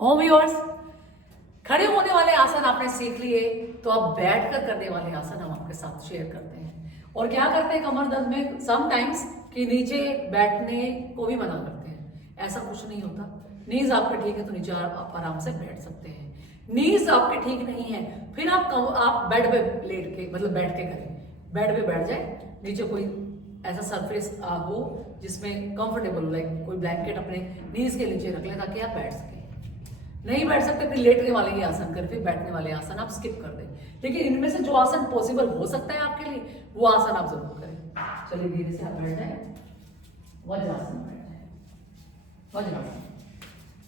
Home viewers, खड़े होने वाले आसन आपने सीख लिए, तो अब बैठकर करने वाले आसन हम आपके साथ शेयर करते हैं। और क्या करते हैं कमर दर्द में समटाइम्स कि नीचे बैठने को भी मना करते हैं। ऐसा कुछ नहीं होता। नीज आपके ठीक है तो नीचे आप आराम से बैठ सकते हैं। नीज आपके ठीक नहीं है, फिर आप बेड पे लेट के मतलब बैठ के करें। बेड पे बैठ जाए, नीचे कोई ऐसा सरफेस हो जिसमें कंफर्टेबल हो, लाइक कोई ब्लैंकेट अपने नीज के नीचे रख लें ताकि आप बैठ सकें। नहीं बैठ सकते फिर लेटने वाले ही आसन करें, फिर बैठने वाले आसन आप स्किप कर दें। लेकिन इनमें से जो आसन पॉसिबल हो सकता है आपके लिए वो आसन आप जरूर करें। चलिए धीरे से आप बैठ जाए। वज्रासन बैठ जाए। वज्रासन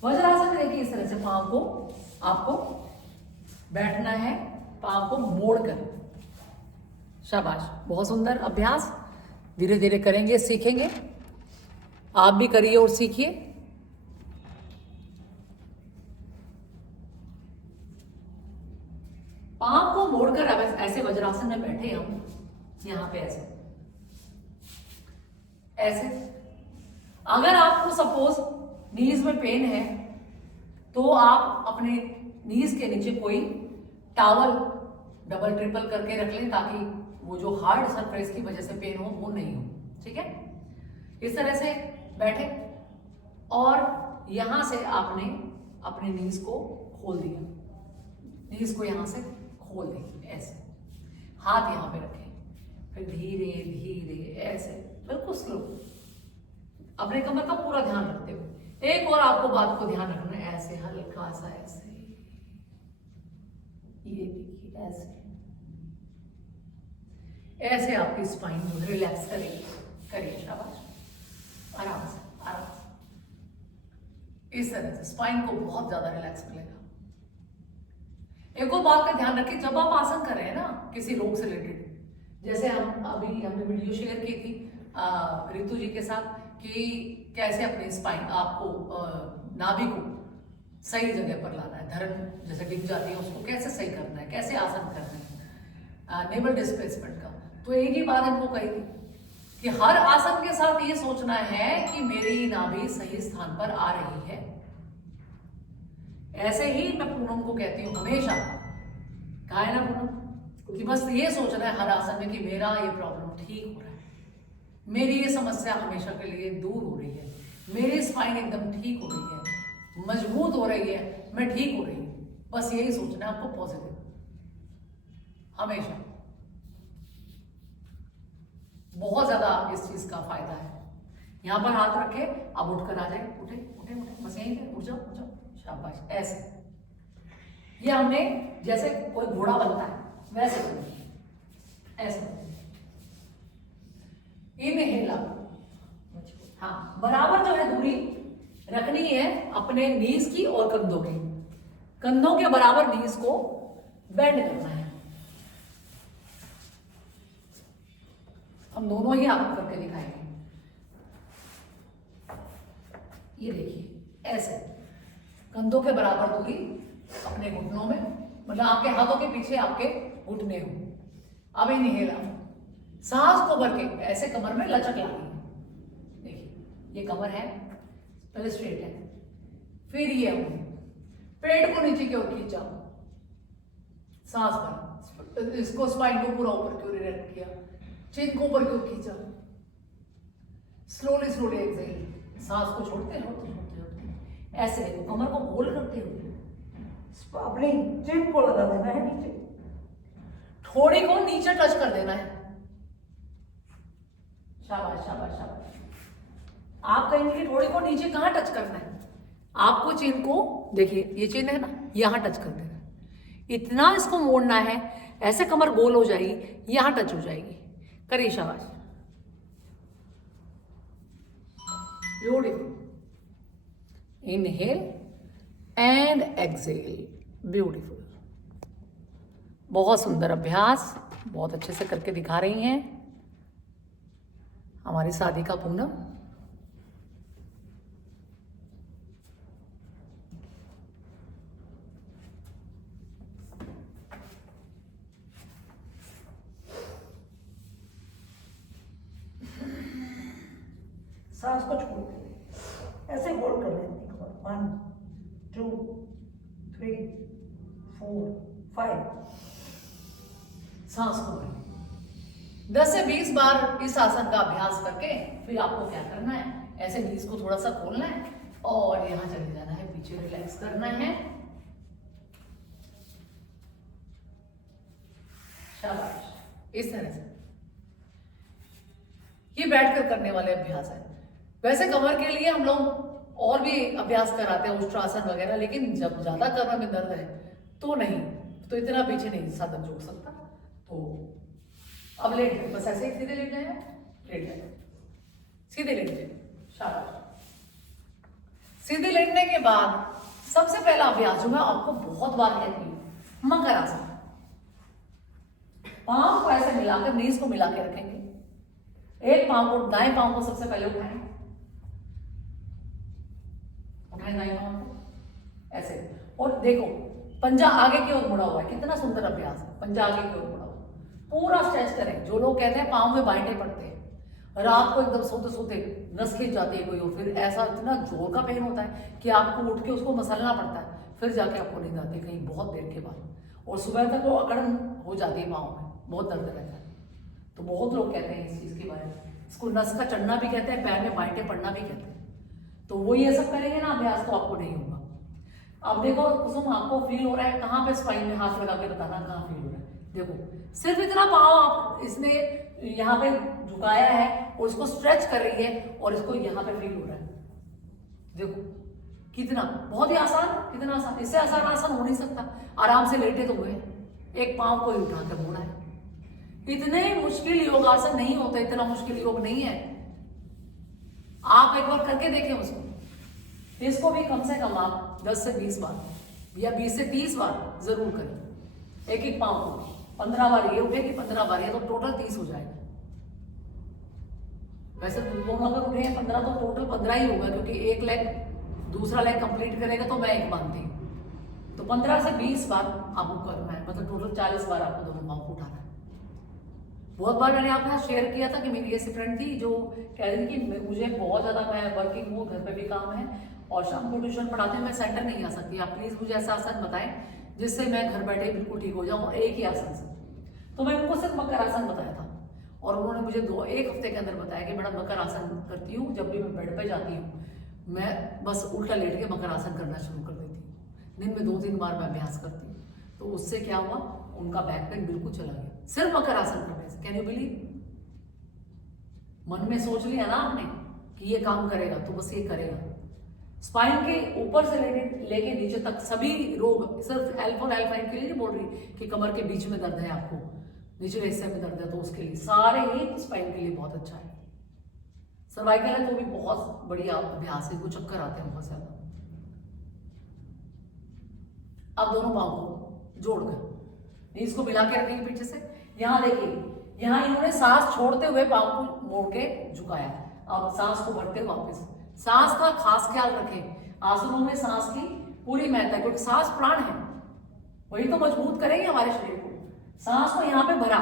वज्रासन देखिए इस तरह से पांव को आपको बैठना है, पांव को मोड़ कर। शाबाश, बहुत सुंदर अभ्यास। धीरे धीरे करेंगे, सीखेंगे। आप भी करिए और सीखिए। पांव को मोड़कर अब ऐसे वज्रासन में बैठे हम, यहां पे ऐसे ऐसे। अगर आपको सपोज नीज में पेन है तो आप अपने नीज के नीचे कोई टॉवल डबल ट्रिपल करके रख लें ताकि वो जो हार्ड सरफेस की वजह से पेन हो वो नहीं हो। ठीक है, इस तरह से बैठे और यहां से आपने अपने नीज को खोल दिया। नीज को यहां से खोल देंगे ऐसे, हाथ यहां पे रखें, फिर धीरे धीरे ऐसे बिल्कुल स्लो, अपने कमर का पूरा ध्यान रखते हुए। एक और आपको बात को ध्यान रखना है, ऐसे हल्का सा ऐसे, ये देखिए ऐसे ऐसे आपकी स्पाइन को रिलैक्स करेगी। करिए, शाबाश, आराम से आराम से। इस तरह से स्पाइन को बहुत ज्यादा रिलैक्स मिलेगा। एक और बात का ध्यान रखिए, जब आप आसन कर रहे हैं ना किसी रोग से रिलेटेड, जैसे हमने वीडियो शेयर की थी रितु जी के साथ कि कैसे अपने स्पाइन आपको नाभि को सही जगह पर लाना है, धरण जैसे गिर जाती है उसको कैसे सही करना है, कैसे आसन करना है, नेवल डिस्प्लेसमेंट का। तो एक ही बात हमको कही थी कि हर आसन के साथ ये सोचना है कि मेरी नाभि सही स्थान पर आ रही है। ऐसे ही मैं पूनम को कहती हूँ हमेशा, कहा है ना पूनम, कि बस ये सोचना है हर आसन में कि मेरा ये प्रॉब्लम ठीक हो रहा है, मेरी ये समस्या हमेशा के लिए दूर हो रही है, मेरी स्पाइन एकदम ठीक हो रही है, मजबूत हो रही है, मैं ठीक हो रही हूँ। बस यही सोचना है आपको पॉजिटिव हमेशा। बहुत ज्यादा इस चीज का फायदा है। यहां पर हाथ रखे, अब उठकर आ जाए, उठे उठे उठे, बस यहीं पे उठ जाओ उठ जाओ, शाबाश, ऐसे। ये हमने जैसे कोई घोड़ा बनता है वैसे ऐसे। इनहेल, हाँ, बराबर जो है दूरी रखनी है अपने नीज की और कंधों की। कंधों के बराबर नीज को बेंड करना है। हम दोनों ही आपको करके दिखाएंगे। ये देखिए ऐसे, कंधों के बराबर दूरी अपने घुटनों में, मतलब आपके हाथों के पीछे आपके घुटने हो। अब इनहेल, सांस को भर के ऐसे कमर में लचक लानी है। देखिए ये कमर है, पहले स्ट्रेट है, फिर ये हमने पेट को नीचे की ओर खींचा, सांस भर, इसको स्पाइन को पूरा ऊपर की ओर इरेक्ट किया, चिन को ऊपर की ओर खींचा, स्लोली स्लोली एक्सहेल, सांस को छोड़ते छोड़ते छोड़ते ऐसे। देखो कमर को गोल करते हुए अपनी चिन को लगा देना है नीचे, थोड़ी को नीचे टच कर देना है। शाबाश शाबाश शाबाश। आप कहेंगे कि थोड़ी को नीचे कहां टच करना है, आपको चिन को, देखिए ये चिन है ना, यहां टच कर देना है। इतना इसको मोड़ना है, ऐसे कमर गोल हो जाएगी, यहां टच हो जाएगी। करिए, शाबाश, beautiful. Inhale and exhale, beautiful. बहुत सुंदर अभ्यास, बहुत अच्छे से करके दिखा रही हैं हमारी साधिका पूनम। सांस को छोड़ के ऐसे होल्ड कर लेते हैं। 1 2 5 सांस को भरें 10 से 20 बार इस आसन का अभ्यास करके फिर आपको क्या करना है, ऐसे नीज को थोड़ा सा खोलना है और यहां चले जाना है, पीछे रिलैक्स करना है। शाबाश, इस तरह से ये बैठकर करने वाले अभ्यास है। वैसे कमर के लिए हम लोग और भी अभ्यास कराते हैं, उष्ट्रासन वगैरह, लेकिन जब ज्यादा कमर में दर्द है तो नहीं, तो इतना पीछे नहीं साधन झुक सकता। तो अब लेट गए, बस ऐसे ही सीधे लेट गए, लेट गए, सीधे लेट गए। शाबाश। सीधे लेटने के बाद सबसे पहला अभ्यास जो मैं आपको बहुत बार कहती हूँ, मकर आसन। पांव को ऐसे मिलाकर, नीज को मिला के रखेंगे, एक पांव को, दाएं पांव को सबसे पहले उठाएं, उठाएं दाएं पांव को ऐसे, और देखो पंजा आगे की ओर मुड़ा हुआ है, कितना सुंदर अभ्यास है, पंजा आगे की ओर मुड़ा हुआ, पूरा स्ट्रेच करें। जो लोग कहते हैं पांव में बांटे पड़ते हैं, रात को एकदम सोते सोते नस खींच जाती है कोई, और फिर ऐसा इतना जोर का पेन होता है कि आपको उठ के उसको मसलना पड़ता है, फिर जाके आपको नींद आती है कहीं बहुत देर के बाद, और सुबह तक वो अकड़न हो जाती है पाँव में, बहुत दर्द रहता है। तो बहुत लोग कहते हैं इस चीज के बारे में, इसको नस का चढ़ना भी कहते हैं, पैर में बांटे पड़ना भी कहते हैं। तो वो ये सब करेंगे ना अभ्यास, तो आपको नहीं होगा। अब देखो कुसुम, आपको फील हो रहा है कहाँ पे, स्पाइन में हाथ लगा के बताना कहाँ फील हो रहा है। देखो सिर्फ इतना पाँव आप इसने यहाँ पे झुकाया है और इसको स्ट्रेच कर रही है, और इसको यहाँ पे फील हो रहा है। देखो कितना, बहुत ही आसान, कितना आसान, इससे आसान आसन हो नहीं सकता। आराम से लेटे तो हुए, एक पाँव को ही उठा कर मोड़ा है। इतने मुश्किल योगासन नहीं होता, इतना मुश्किल योग नहीं है। आप एक बार करके देखें उसको, इसको भी कम से कम आप 10 से 20 बार या 20 से 30 बार जरूर करें, एक एक पाँव को। 15 बार ये उठेगी, 15 बार ये, तो टोटल 30 हो जाएगा। वैसे दोनों अगर उठे 15 तो टोटल 15 ही होगा, क्योंकि एक लेग दूसरा लेग कंप्लीट करेगा तो मैं एक मानती हूँ। तो 15 से 20 बार आपको करना है, मतलब टोटल 40 बार आपको दोनों पाँव को उठाना है। बहुत बार मैंने आपके साथ शेयर किया था कि मेरी ऐसी फ्रेंड थी जो कह रही थी कि मुझे बहुत ज़्यादा, मैं वर्किंग हूँ, घर पे भी काम है और शाम को ट्यूशन पढ़ाते हैं, मैं सेंटर नहीं आ सकती, आप प्लीज़ मुझे ऐसा आसन बताएं जिससे मैं घर बैठे बिल्कुल ठीक हो जाऊँ एक ही आसन से। तो मैं उनको सिर्फ मकर आसन बताया था, और उन्होंने मुझे 1 हफ्ते के अंदर बताया कि मैडम मकर आसन करती हूँ, जब भी मैं बेड पे जाती हूँ मैं बस उल्टा लेट के मकर आसन करना शुरू कर देती हूँ। दिन में 2-3 बार मैं अभ्यास करती हूँ, तो उससे क्या हुआ, उनका बैक पेन बिल्कुल चला गया, सिर्फ मकर आसन करने से। Can you believe? मन में सोच लिया ना आपने कि ये काम करेगा, तो बस ये करेगा। स्पाइन के ऊपर से लेके नीचे तक सभी रोग, सिर्फ L4 L5 के लिए नहीं बोल रही कि कमर के बीच में दर्द है आपको, निचले हिस्से में दर्द है, तो उसके लिए सारे ही स्पाइन के लिए बहुत अच्छा है। सर्वाइकल है तो भी बहुत बढ़िया अभ्यास है, कुछ चक्कर आते हैं बहुत ज्यादा। अब दोनों पाँव को जोड़कर नीज को मिला के रखेंगे पीछे से। यहाँ देखिए, यहाँ इन्होंने सांस छोड़ते हुए पाँव को मोड़ के झुकाया, अब सांस को भरते हुए वापस। सांस का खास ख्याल रखें, आसनों में सांस की पूरी महत्ता है, क्योंकि सांस प्राण है, वही तो मजबूत करेंगे हमारे शरीर को। सांस को यहाँ पे भरा,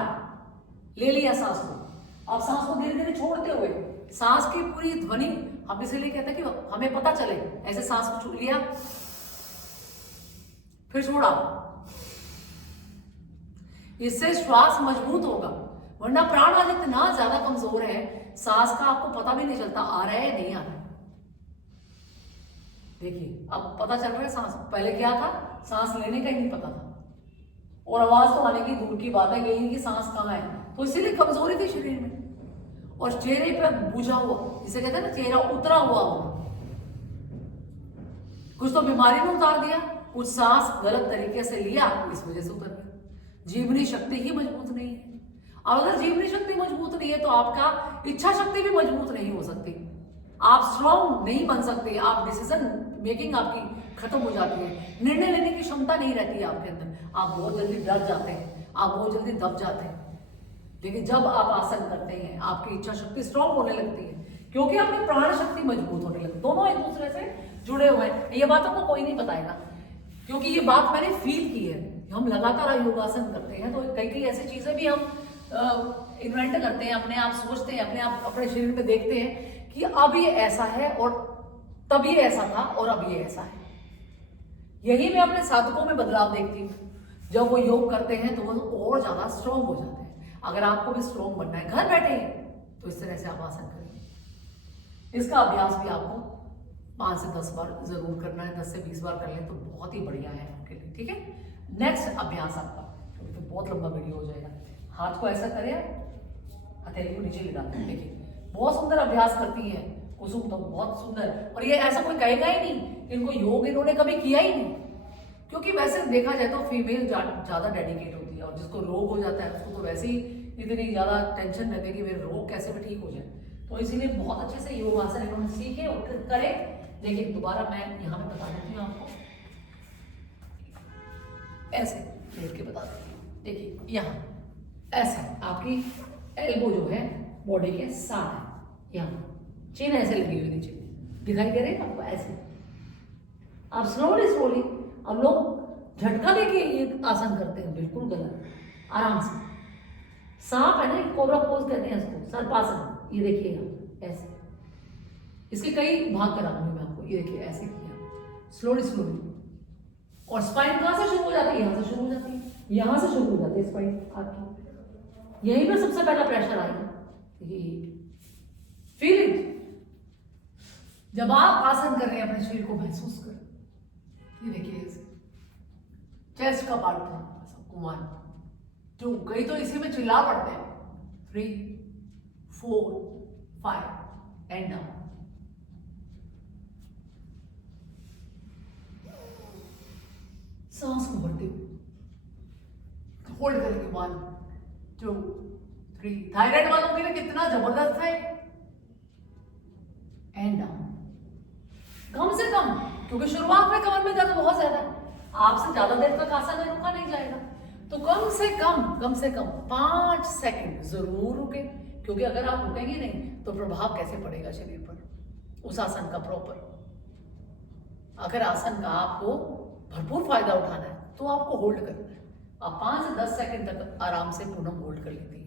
ले लिया सांस को, अब सांस को धीरे धीरे छोड़ते हुए, सांस की पूरी ध्वनि, हम इसीलिए कहते हैं कि हमें पता चले, ऐसे सांस को लिया फिर छोड़ा, इससे श्वास मजबूत होगा। वरना प्राण आज इतना ज्यादा कमजोर है, सांस का आपको पता भी नहीं चलता आ रहा है नहीं आ रहा है। देखिए अब पता चल रहा है सांस, पहले क्या था, सांस लेने का ही नहीं पता था, और आवाज तो आने की दूर की बात है, यही कि सांस कहाँ है, तो इसीलिए कमजोरी थी शरीर में। और चेहरे पे बुझा हुआ, जिसे कहते हैं ना चेहरा उतरा हुआ होगा, कुछ तो बीमारी में उतार दिया, कुछ सांस गलत तरीके से लिया, इस वजह से उतर गया। जीवनी शक्ति ही मजबूत नहीं है, और अगर जीवनी शक्ति मजबूत नहीं है तो आपका इच्छा शक्ति भी मजबूत नहीं हो सकती, आप स्ट्रॉन्ग नहीं बन सकते, आप डिसीजन मेकिंग आपकी खत्म हो जाती है, निर्णय लेने की क्षमता नहीं रहती है आपके अंदर, आप बहुत जल्दी डर जाते हैं, आप बहुत जल्दी दब जाते हैं। लेकिन जब आप आसन करते हैं आपकी इच्छा शक्ति स्ट्रॉन्ग होने लगती है, क्योंकि आपकी प्राण शक्ति मजबूत होने लगती है, दोनों एक दूसरे से जुड़े हुए हैं। ये बात आपको कोई नहीं बताएगा, क्योंकि ये बात मैंने फील की है। हम लगातार योगासन करते हैं तो कई कई ऐसी चीजें भी हम इन्वेंट करते हैं, अपने आप सोचते हैं, अपने आप अपने शरीर में देखते हैं कि अब ये ऐसा है और तब ये ऐसा था और अब ये ऐसा है। यही मैं अपने साधकों में बदलाव देखती हूँ। जब वो योग करते हैं तो वो और ज्यादा स्ट्रोंग हो जाते हैं। अगर आपको भी स्ट्रोंग बनना है घर बैठे तो इस तरह से आप आसन करें। इसका अभ्यास भी आपको 5 से 10 बार जरूर करना है। 10 से 20 बार कर लें तो बहुत ही बढ़िया है आपके लिए। ठीक है, नेक्स्ट अभ्यास आपका, क्योंकि तो बहुत लंबा वीडियो हो जाएगा। हाथ को ऐसा करें, हथेली को नीचे लगाते हैं। देखिए बहुत सुंदर अभ्यास करती है कुसुम तो, बहुत सुंदर। और ये ऐसा कोई कहेगा ही नहीं इनको योग इन्होंने कभी किया ही नहीं, क्योंकि वैसे देखा जाए तो फीमेल ज्यादा डेडिकेट होती है, और जिसको रोग हो जाता है उसको तो वैसे ही इतनी ज्यादा टेंशन रहती है कि मेरे रोग कैसे भी ठीक हो जाए। तो इसीलिए बहुत अच्छे से योग आसन इन्होंने सीखे और करे। देखिए दोबारा मैं यहाँ पे बता देती हूँ आपको, ऐसे लेट के बता देती हूँ। देखिए यहाँ ऐसे आपकी एल्बो जो है बॉडी के साथ है, यहाँ चेन ऐसे लगी हुई नीचे दिखाई दे रही है आपको। ऐसे आप स्लोली स्लोली, अब लोग झटका देके ये आसन करते हैं, बिल्कुल गलत। आराम से, सांप है ना, कोबरा पोज कहते हैं इसको, सर्पासन। ये देखिएगा ऐसे, इसके कई भाग कराऊंगी मैं आपको। ये देखिए ऐसे किया स्लोली स्लोली, और स्पाइन कहां से शुरू हो जाती है? यहाँ से शुरू हो जाती है, यहाँ से शुरू हो जाती है स्पाइन आपकी। यहीं पर सबसे पहला प्रेशर आएगा। Feel it. जब आप आसन कर रहे हैं अपने शरीर को महसूस करें। ये देखिए ऐसे चेस्ट का पार्ट था, 1 2, कई तो इसी में चिल्ला पड़ते हैं। 3 4 5 एंड डाउन। सांस को भरते हुए होल्ड करेंगे। 1 2 3। थायराइड वालों के लिए कितना जबरदस्त है। And down. कम से कम, क्योंकि शुरुआत में कमर में दर्द बहुत ज्यादा है, आपसे ज्यादा देर तक आसन में रुका नहीं जाएगा, तो कम से कम 5 सेकंड जरूर रुके। क्योंकि अगर आप रुकेंगे नहीं तो प्रभाव कैसे पड़ेगा शरीर पर उस आसन का प्रॉपर। अगर आसन का आपको भरपूर फायदा उठाना है तो आपको होल्ड करना है। आप 5 से 10 सेकंड तक आराम से पूनम होल्ड कर लेते हैं।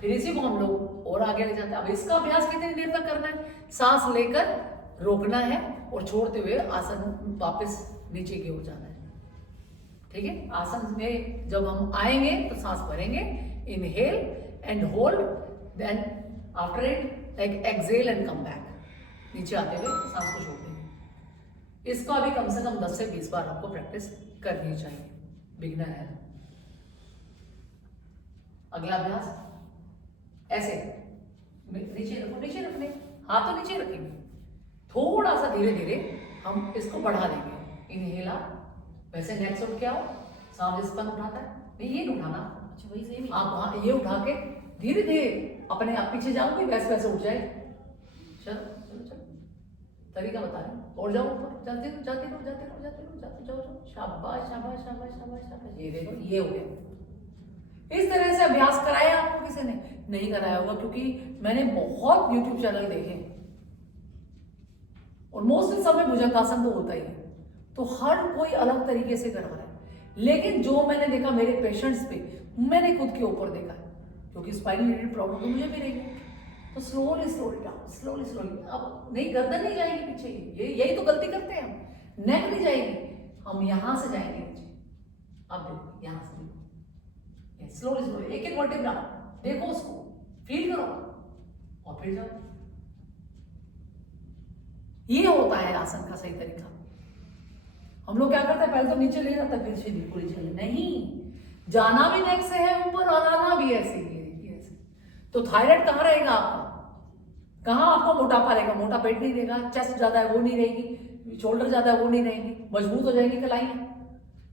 फिर इसी को हम लोग और आगे ले जाते हैं। अब इसका अभ्यास कितनी देर तक करना है? सांस लेकर रोकना है और छोड़ते हुए आसन वापस नीचे की ओर जाना है। ठीक है, आसन में जब हम आएंगे तो सांस भरेंगे, inhale and hold, then after it like exhale and come back. नीचे आते हुए सांस को छोड़ देंगे। इसको अभी कम से कम 10 से 20 बार आपको प्रैक्टिस करनी चाहिए, बिगिनर है। अगला अभ्यास ऐसे नीचे रखो, नीचे रखने, हाथ तो नीचे रखेंगे, थोड़ा सा धीरे धीरे हम इसको बढ़ा देंगे। इनहेल आप वैसे नेक से उठ के आओ, सांप जिस पर उठाता है नहीं, ये नहीं उठाना। अच्छा वही सेम आप वहां ये उठा के धीरे धीरे अपने आप पीछे जाओगे, वैसे वैसे उठ जाए। चलो चलो चलो, तरीका बता रहे हैं। और जाओ ऊपर, जाते रहो जाते रहो जाते रहो जाते रहो, जाते जाओ जाओ, शाबाश शाबाश शाबाश शाबाश शाबाश। ये देखो ये हो गया। इस तरह से अभ्यास कराया आपको किसी ने? नहीं कराया होगा, क्योंकि मैंने बहुत YouTube चैनल देखे और मोस्टली सब में भुजंगासन तो होता ही है, तो हर कोई अलग तरीके से करा रहा है। लेकिन जो मैंने देखा मेरे पेशेंट्स पे, मैंने खुद के ऊपर देखा है, क्योंकि स्पाइनल रिलेटेड प्रॉब्लम तो मुझे भी रही है। तो slowly slowly down, slowly slowly. अब नहीं, गर्दन नहीं जाएगी पीछे, यही तो गलती करते हैं हम। नेक नहीं जाएगी, हम यहां से जाएंगे नीचे। अब देखो यहां से देखो, स्लोली स्लोली, एक एक वर्टिब्रा देखो, उसको फील करो और फिर जाओ। ये होता है आसन का सही तरीका। हम लोग क्या करते हैं, पहले तो नीचे ले जाते हैं, फिर शरीर को नीचे। नहीं, जाना भी नेक से है ऊपर और आना भी ऐसे ही है, ऐसे। तो थायराइड कहाँ रहेगा आपका? कहाँ आपको मोटापा रहेगा? मोटा पेट नहीं रहेगा, चेस्ट ज्यादा है वो नहीं रहेगी, शोल्डर ज्यादा है वो नहीं रहेगी, मजबूत हो जाएगी कलाइयां।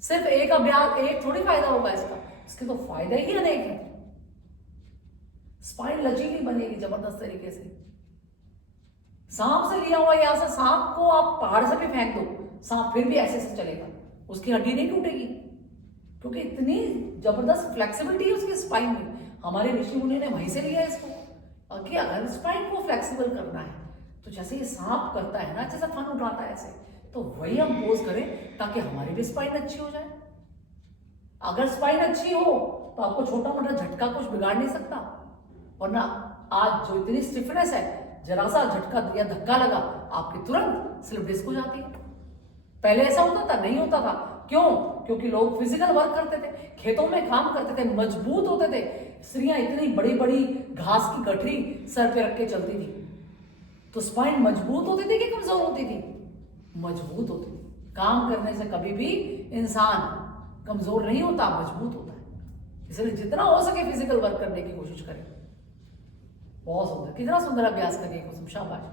सिर्फ एक अभ्यास, एक थोड़ी फायदा होगा इसका, इसके तो फायदे ही अनेक है। स्पाइन लचीली बनेगी जबरदस्त तरीके से। सांप से लिया हुआ यहां से, सांप को आप पहाड़ से भी फेंक दो, सांप फिर भी ऐसे से चलेगा, उसकी हड्डी नहीं टूटेगी, क्योंकि इतनी जबरदस्त फ्लेक्सिबिलिटी है उसकी स्पाइन में। हमारे ऋषि मुनि ने वहीं से लिया इसको, कि अगर स्पाइन को फ्लेक्सिबल करना है तो जैसे ये सांप करता है ना, जैसा फन उठाता है ऐसे, तो वही हम पोज करें ताकि हमारी भी स्पाइन अच्छी हो जाए। अगर स्पाइन अच्छी हो तो आपको छोटा मोटा झटका कुछ बिगाड़ नहीं सकता, वरना आज जो इतनी स्टिफनेस है, जरा सा झटका या धक्का लगा आपकी तुरंत स्लिप डिस्क हो जाती है। पहले ऐसा होता था? नहीं होता था। क्यों? क्योंकि लोग फिजिकल वर्क करते थे, खेतों में काम करते थे, मजबूत होते थे। स्त्रियां इतनी बड़ी बड़ी घास की गठरी सर पे रख के चलती थी, तो स्पाइन मजबूत होती थी कि कमजोर होती थी? मजबूत होती थी। काम करने से कभी भी इंसान कमजोर नहीं होता, मजबूत होता है। इसलिए जितना हो सके फिजिकल वर्क करने की कोशिश करें। बहुत सुंदर, कितना सुंदर अभ्यास करिए कुसुम, शाबाश।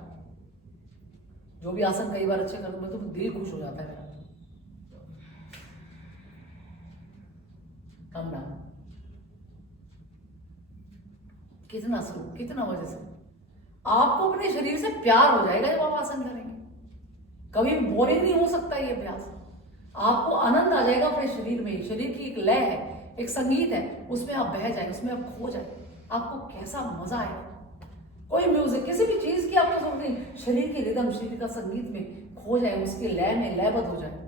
जो भी आसन कई बार अच्छे करूं मैं तो दिल खुश हो जाता है मेरा। कम डाउन, कितना सुख, कितना मजे से। आपको अपने शरीर से प्यार हो जाएगा जब आप आसन करेंगे। कभी बोरिंग नहीं हो सकता ये अभ्यास। आपको आनंद आ जाएगा अपने शरीर में। शरीर की एक लय है, एक संगीत है, उसमें आप बह जाए, उसमें आप खो जाए। आपको कैसा मजा आएगा। कोई म्यूजिक, किसी भी चीज की आपको जरूरत नहीं, शरीर की रिदम, शरीर का संगीत में खो जाए, उसके लय में लयबद्ध हो जाए।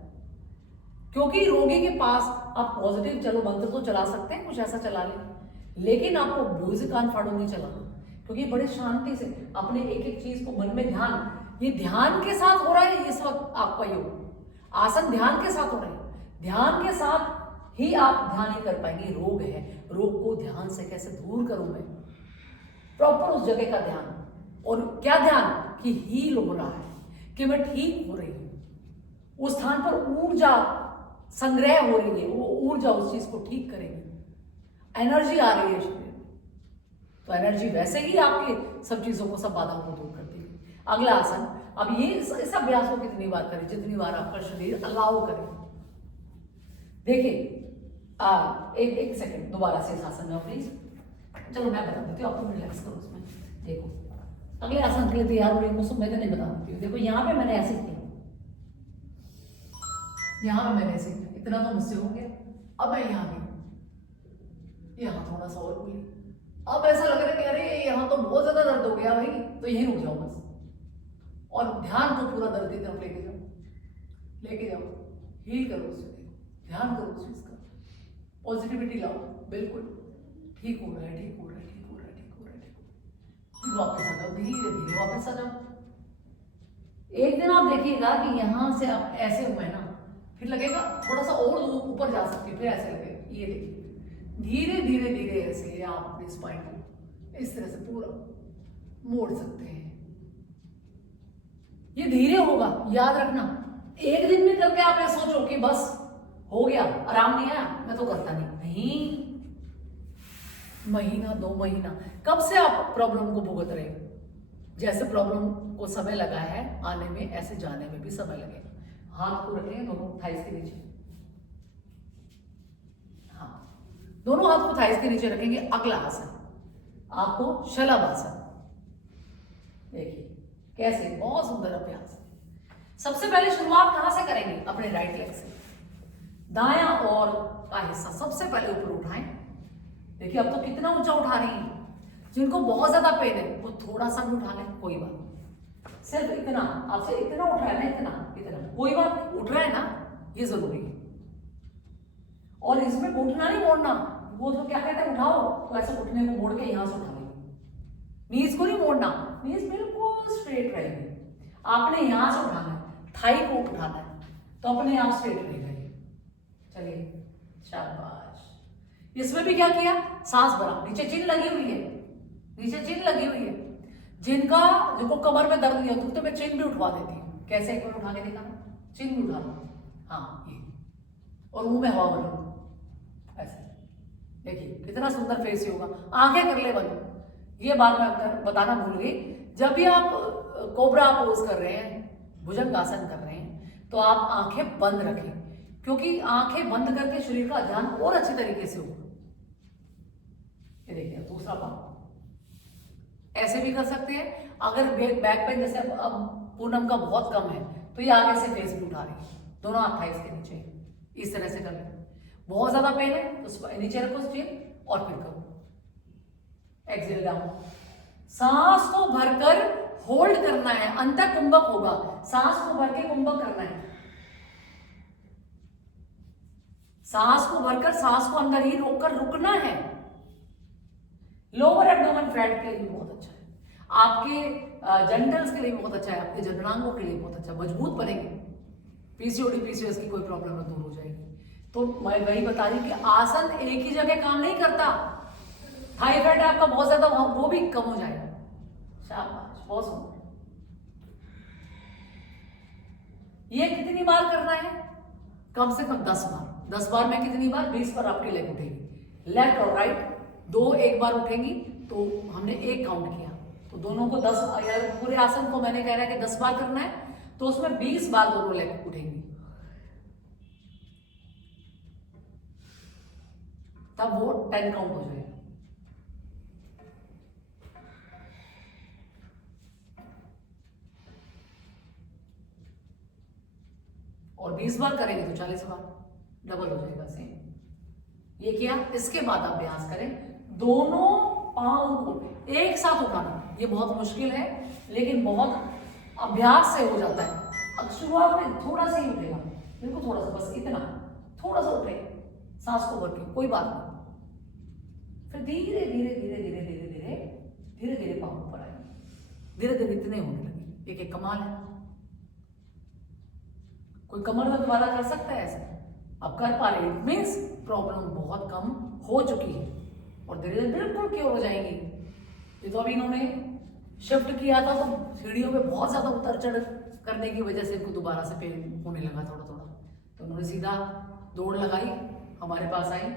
क्योंकि रोगी के पास आप पॉजिटिव चलो मंत्र तो चला सकते हैं, कुछ ऐसा चला लें, लेकिन आपको म्यूजिक कान फाड़ो नहीं चलाना। क्योंकि बड़े शांति से अपने एक एक चीज को मन में ध्यान, ये ध्यान के साथ हो रहा है इस वक्त आपका योग। आसन ध्यान के साथ हो रहा है। ध्यान के साथ ही आप ध्यान ही कर पाएंगे। रोग है, रोग को ध्यान से कैसे दूर करूं मैं, प्रॉपर उस जगह का ध्यान। और क्या ध्यान कि हील हो रहा है, कि मैं ठीक हो रही हूं, उस स्थान पर ऊर्जा संग्रह हो रही है, वो ऊर्जा उस चीज को ठीक करेगी, एनर्जी आ रही है शरीर में। तो एनर्जी वैसे ही आपकी सब चीजों को, सब बाधाओं को दूर करती है। अगला आसन, अब ये इस अभ्यास को कितनी बार करें, जितनी बार आपका शरीर अलाउ करे। देखिए एक सेकंड, दोबारा से इस आसन में प्लीज। चलो मैं बता देती हूँ आपको, रिलैक्स करो उसमें। देखो अगले आसन के लिए तैयार हो रही हूँ, मैं तो नहीं बता देती हूँ। देखो यहाँ पे मैंने ऐसे किया, यहाँ पे मैंने ऐसे किया, इतना तो मुझसे हो गया। अब मैं यहाँ गई, यहाँ थोड़ा सा और बोली। अब ऐसा लग रहा है कि अरे यहाँ तो बहुत ज्यादा दर्द हो गया भाई, तो यहीं रुक जाओ बस, और ध्यान को पूरा दर्द की तरफ लेके जाओ, लेके जाओ, हील करो उस जगह, ध्यान करो उस चीज का, पॉजिटिविटी लाओ। बिल्कुल ठीक हो रहा है, ठीक हो रहा है, ठीक हो रहा है, ठीक हो रहा है, ठीक हो रहा है। वापस आ जाओ, धीरे धीरे वापस आ जाओ। एक दिन आप देखिएगा कि यहां से आप ऐसे हुए ना, फिर लगेगा थोड़ा सा और ऊपर जा सकते, फिर ऐसे लगेगा। ये देखिए धीरे धीरे धीरे ऐसे आप अपने स्पाइन को इस तरह से पूरा मोड़ सकते हैं। ये धीरे होगा, याद रखना। एक दिन में करके आप ये सोचो कि बस हो गया, आराम नहीं आया, मैं तो करता नहीं। महीना 2 महीना, कब से आप प्रॉब्लम को भुगत रहे हो? जैसे प्रॉब्लम को समय लगा है आने में, ऐसे जाने में भी समय लगेगा। हाथ को रखें दोनों थाइस के नीचे, हाँ दोनों हाथ को थाइस के नीचे रखेंगे। अगला आसन आपको शलभासन। देखिए कैसे, बहुत सुंदर अभ्यास। सबसे पहले शुरुआत कहां से करेंगे? अपने राइट लेग से। दायां और का हिस्सा सबसे पहले ऊपर उठाएं। देखिए अब तो कितना ऊंचा उठा रही हैं। जिनको बहुत ज्यादा पेन है वो थोड़ा सा भी उठा लें, कोई बात नहीं। सिर्फ इतना, आपसे इतना उठाया ना, इतना इतना, कोई बात नहीं, उठ रहा है ना, ये जरूरी है। और इसमें घुटना नहीं मोड़ना। वो तो क्या कहते हैं, उठाओ तो ऐसे घुटने को मोड़ के यहां से उठा लेंगे, नीज को नहीं मोड़ना, नीज बिल्कुल स्ट्रेट रहेगी। आपने यहां से उठाना है, थाई को उठाना है, तो अपने आप स्ट्रेट रहेगा। चलिए शाबाश। इसमें भी क्या किया, सांस भरा, नीचे चिन लगी हुई है, नीचे चिन लगी हुई है। जिनको कमर में दर्द नहीं होती तो मैं चिन भी उठवा देती हूँ। कैसे, एक बार उठा के दिखाना, चिन भी उठा लो, हाँ ये, और मुंह में हवा भरो ऐसे। देखिए कितना सुंदर फेस होगा। आंखें कर ले बंद। ये बात मैं बताना भूल गई, जब भी आप कोबरा पोज कर रहे हैं, भुजंगासन कर रहे हैं, तो आप आंखें बंद रखें, क्योंकि आंखें बंद करके शरीर का ध्यान और अच्छे तरीके से होगा। ये देखिए दूसरा पार्ट ऐसे भी कर सकते हैं। अगर बैक पेन जैसे अब पूनम का बहुत कम है, तो ये आगे से फेस भी उठा रही है, दोनों हाथ थाइस के नीचे, इस तरह से कर लें। बहुत ज्यादा पेन है तो नीचे रखो स्ट्रेट और फिर करो एक्सेल डाउन। सांस को भरकर होल्ड करना है, अंतर कुंभक होगा, सांस को भर के कुंभक करना है। सांस को भरकर सांस को अंदर ही रोककर रुकना है। लोअर एब्डोमेन फैट के लिए बहुत अच्छा है, आपके जेनिटल्स के लिए बहुत अच्छा है, आपके जननांगों के लिए बहुत अच्छा, मजबूत बनेंगे। पीसीओडी पीसीओएस की कोई प्रॉब्लम है दूर हो जाएगी। तो मैं वही बता रही कि आसन एक ही जगह काम नहीं करता। थाई फैट है आपका बहुत ज्यादा, वो भी कम हो जाएगा। शाबाश, बहुत सुंदर। ये कितनी बार करना है? कम से कम 10 बार। 10 बार में कितनी बार? 20 बार आपकी लेग उठेगी। लेफ्ट और राइट दो एक बार उठेंगी, तो हमने एक काउंट किया, तो दोनों को 10, पूरे आसन को मैंने कह रहा है कि 10 बार करना है, तो उसमें 20 बार दोनों लेग उठेंगी, तब वो 10 काउंट हो जाएगा। और 20 बार करेंगे तो 40 बार, डबल हो जाएगा सेम। ये किया। इसके बाद अभ्यास करें दोनों पांव को एक साथ उठाना। ये बहुत मुश्किल है, लेकिन बहुत अभ्यास से हो जाता है। अब शुरुआत में थोड़ा सा ही उठेगा, बिल्कुल थोड़ा सा, बस इतना, थोड़ा सा उठे, सांस को भर के, कोई बात नहीं। फिर धीरे धीरे धीरे धीरे धीरे धीरे धीरे धीरे पांव ऊपर आए, धीरे धीरे इतने होने लगे। एक एक कमाल है। कोई कमर दर्द वाला कर सकता है ऐसे? अब कर पा रहे, इट मीन्स प्रॉब्लम बहुत कम हो चुकी है और धीरे धीरे बिल्कुल क्योर हो जाएंगी। ये तो अभी इन्होंने शिफ्ट किया था, तो सीढ़ियों पे बहुत ज्यादा उतर चढ़ करने की वजह से इनको दोबारा से पेन होने लगा थोड़ा थोड़ा, तो उन्होंने सीधा दौड़ लगाई, हमारे पास आई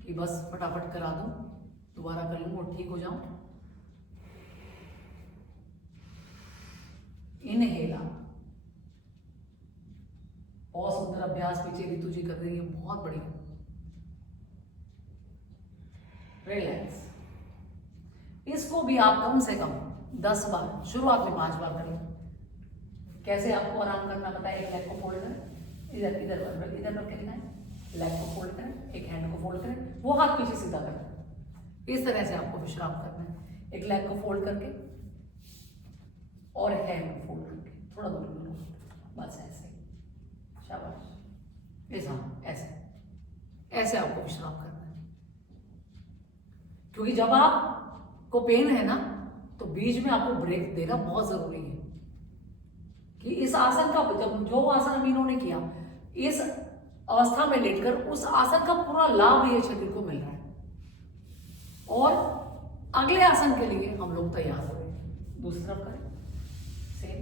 कि बस फटाफट करा दूं, दोबारा कर लूं और ठीक हो जाऊं। इनहेल, बहुत सुंदर अभ्यास पीछे रितु जी कर रही है, बहुत बढ़िया। रिलैक्स। इसको भी आप कम से कम 10 बार, शुरुआत में 5 बार करें। कैसे आपको आराम करना बताया? एक लेग को फोल्ड करें, इधर इधर इधर रख के लिखना है, लेग को फोल्ड करें, एक हैंड को फोल्ड करें, वो हाथ पीछे सीधा करें। इस तरह से आपको विश्राम करना है। एक लेग को फोल्ड करके और हैंड को फोल्ड करके थोड़ा दूर लो, बस ऐसे। शाबाश। ऐसा, ऐसे ऐसे आपको विश्राम करना है। क्योंकि जब आपको पेन है ना, तो बीच में आपको ब्रेक देना बहुत जरूरी है कि इस आसन का, जब जो आसन अभी इन्होंने किया, इस अवस्था में लेटकर उस आसन का पूरा लाभ ये शरीर को मिल रहा है, और अगले आसन के लिए हम लोग तैयार हो रहे हैं। दूसरी तरफ करें, सेम,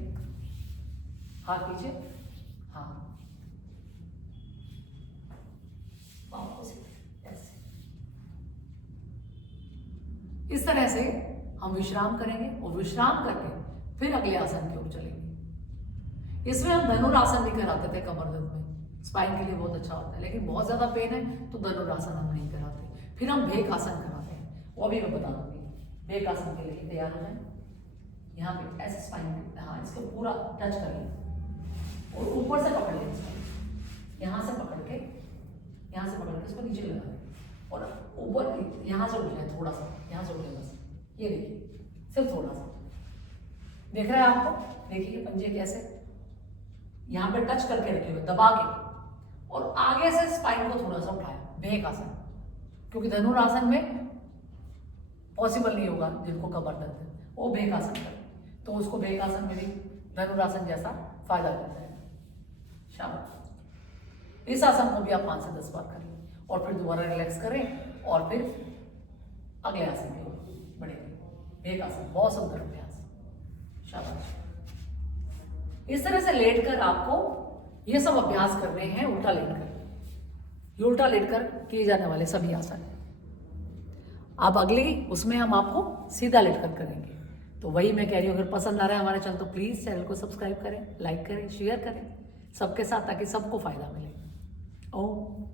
हाथ पीछे, हाँ, ऐसे। इस तरह से हम विश्राम करेंगे और विश्राम करके फिर अगले आसन की ओर चलेंगे। इसमें हम धनुरासन भी कराते थे कमर दर्द में, स्पाइन के लिए बहुत अच्छा होता है, लेकिन बहुत ज्यादा पेन है तो धनुरासन हम नहीं कराते। फिर हम भेक आसन कराते हैं, वो भी मैं बता दूंगी। भेक आसन के लिए तैयार हो जाए, यहाँ पे ऐसे स्पाइन पे, हाँ, इसको पूरा टच कर लें और ऊपर से पकड़ लें इसको, यहाँ से पकड़ के, यहाँ से पकड़ के इसको नीचे लगा दें और ऊपर यहाँ से उठ जाए, थोड़ा सा यहाँ से उठ जाए, बस ये देखिए, सिर्फ थोड़ा सा। देख रहे हैं आपको? देखिए पंजे कैसे यहाँ पे टच करके रखे हुए, दबा के, और आगे से स्पाइन को थोड़ा सा उठाया, भेक आसन। क्योंकि धनुरासन में पॉसिबल नहीं होगा जिनको कमर दर्द है, वो भेक आसन करें, तो उसको भेक आसन में भी धनुरासन जैसा फायदा मिलता है। शाबाश। इस आसन को भी आप 5 से 10 बार करें और फिर दोबारा रिलैक्स करें और फिर अगले आसन की ओर बढ़ेंगे। भेक आसन बहुत सुंदर अभ्यास। शाबाश। इस तरह से लेटकर आपको ये सब अभ्यास करने हैं, उल्टा लेटकर। ये उल्टा लेटकर किए जाने वाले सभी आसन हैं। अब अगली उसमें हम आपको सीधा लेटकर करेंगे। तो वही मैं कह रही हूँ, अगर पसंद आ रहा है हमारा चैनल तो प्लीज चैनल को सब्सक्राइब करें, लाइक करें, शेयर करें सबके साथ, ताकि सबको फायदा मिले। ओम